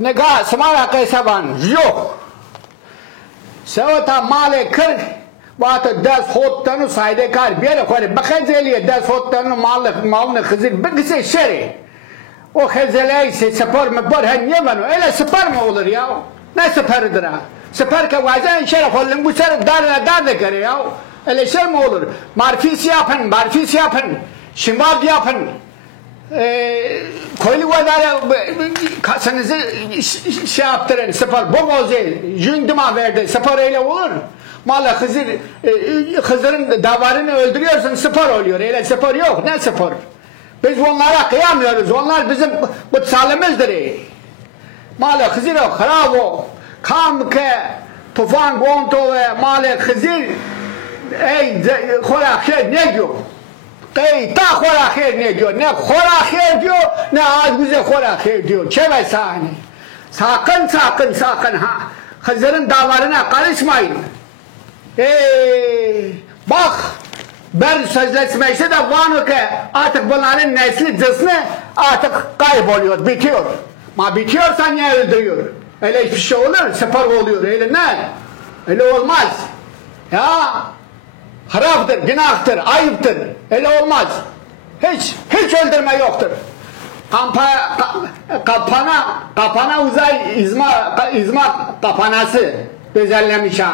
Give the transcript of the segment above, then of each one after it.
نگاه سمارا قیسه بان جو سوتا مال کر واتو دست خود تنو سایده کار بیاره خوری بخزیلیه دست خود تنو مال خزیر بگسی شری o xezeleyse spor mu bor hem yemenu öyle spor mu olur ya ne spordur ha spor ki vazen şere kollum bu ser dar da kere ya öyle şey mi olur marfis yapın şimal yapın koylu vadara kasanızı şey yaptırın spor boboze jündüma verdi spor öyle olur mala Hızır'ın davarını öldürüyorsun spor oluyor öyle spor yok ne spor. Biz onlara kıyamıyoruz. Onlar bizim kutsalımızdır. Mâle Hızır o harabo. Kam ke tufan gonto ve mâle Hızır ey khorakher ne diyor? Ey ta khorakher ne diyor? Ne khorakher diyor ne azguze khorakher diyor. Çevesani. Sakın ha. Hızır'ın davarına karışmayın. Bak ben sözleşmesi de var ki artık bunların nesli cısmı artık kayboluyor, bitiyor. Ma bitiyorsa niye öldürüyor? Öyle hiçbir şey olur, spor oluyor, öyle ne? Öyle olmaz. Ya haraptır, günahtır, ayıptır, öyle olmaz. Hiç öldürme yoktur. Kapana uzay izma kapanası düzenlemiş ha.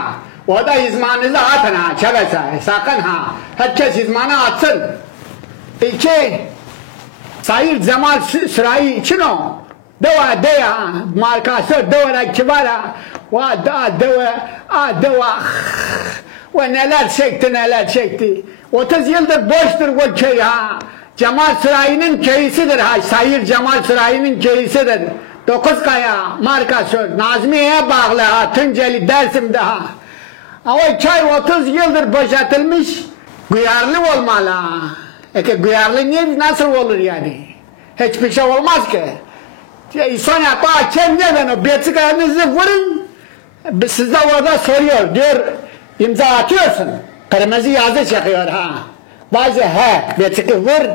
O da izmanınızı atın ha, çevese, sakın ha. Herkes izmanı atsın. İki, Sayır Cemal Sırayı için o. Deva deya, markası devara kibara. Deva. Ve neler çekti. 30 yıldır boştur o köy ha. Cemal Sırayı'nın köyüsüdür ha. Sayır Cemal Sırayı'nın köyüsüdür. Dokuzkaya, markası, Nazmiye'ye bağlı ha. Tunceli, Dersim'de ha. O köy 30 yıldır boşaltılmış, duyarlı olmalı. Duyarlı nasıl olur yani? Hiçbir şey olmaz ki. Sonra kendine o betsikarınızı vurun. Siz de orada soruyor, diyor imza atıyorsun. Kırmızı yazı çıkıyor ha. Bazı betsikı vur.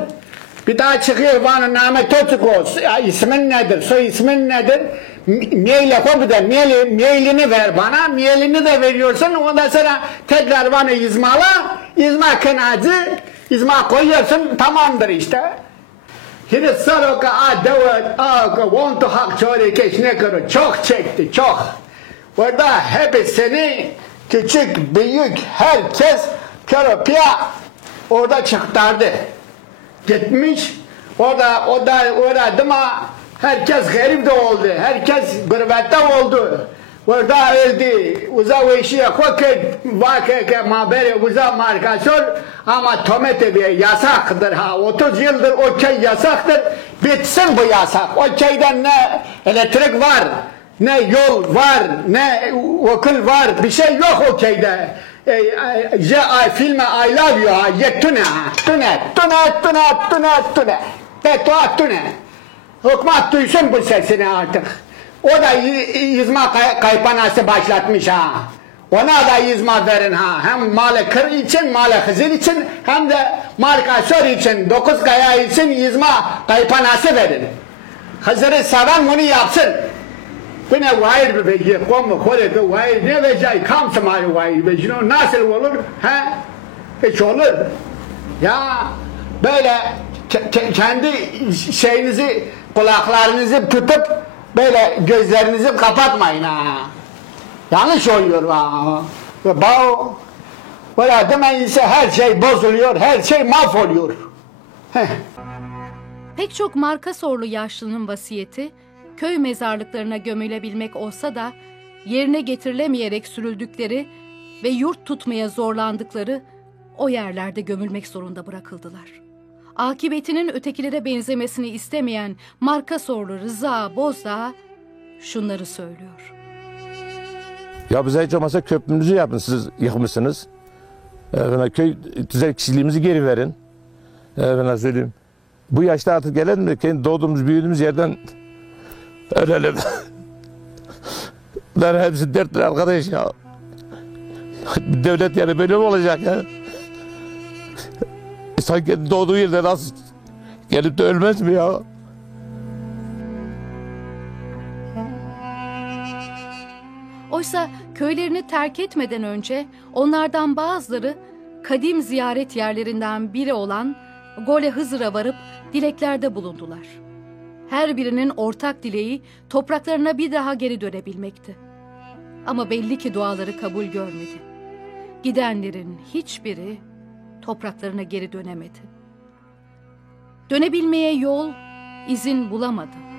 Bir daha çıkıyor bana Name Toçuko. İsmin nedir? Soy ismin nedir? Mail koy bir de mailini ver bana. Mailini de veriyorsun. Ondan sonra tekrar bana izma kınacı izma koyuyorsun. Tamamdır işte. Şimdi Saroka want to hak çöre keşne kırı. Çok çekti çok. Orada hepsini küçük büyük herkes köröpya orada çıkardı. Gitmiş orada dıma herkes garip de oldu. Herkes gurbette oldu. Orada öldü. Uza ve işe vakı mabere uza markasör ama tomete bir yasaktır ha. 30 yıldır o köy yasaktır. Bitsin bu yasak. O köyden ne elektrik var, ne yol var, ne okul var. Bir şey yok o köyde. Filme I love you ha. Tune. Hükümet duysun bu sesini artık. O da izma kaypanası başlatmış ha. Ona da izma verin ha. Hem Male Kır için, Male Hızır için hem de markasör için, Dokuzkaya için izma kaypanası verin. Hızır'ı seven bunu yapsın. Bu ne vayır bir beyi, komu korede vayır, ne vecay, kamsamayı vayır beyi, nasıl olur? Ha? Hiç olur. Ya böyle kendi şeyinizi, kulaklarınızı tutup böyle gözlerinizi kapatmayın ha. Yanlış oluyor ha. Böyle demeyinse her şey bozuluyor, her şey mahvoluyor. Pek çok Markasorlu yaşlının vasiyeti köy mezarlıklarına gömülebilmek olsa da yerine getirilemeyerek sürüldükleri ve yurt tutmaya zorlandıkları o yerlerde gömülmek zorunda bırakıldılar. Akıbetinin ötekilere benzemesini istemeyen Markasorlu Rıza Bozdağ şunları söylüyor. Ya bize hiç olmazsa köprümüzü yapın, siz yıkmışsınız. Köy tüzel kişiliğimizi geri verin. Ben söyleyeyim. Bu yaşta artık gelelim de kendi doğduğumuz, büyüdüğümüz yerden ölelim. Bunlar hepsi dertler arkadaş ya. Devlet yani böyle mi olacak ya? Sanki doğduğu yerde nasıl gelip de ölmez mi ya? Oysa köylerini terk etmeden önce onlardan bazıları kadim ziyaret yerlerinden biri olan Gole Hızır'a varıp dileklerde bulundular. Her birinin ortak dileği topraklarına bir daha geri dönebilmekti. Ama belli ki duaları kabul görmedi. Gidenlerin hiçbiri topraklarına geri dönemedi. Dönebilmeye yol, izin bulamadı.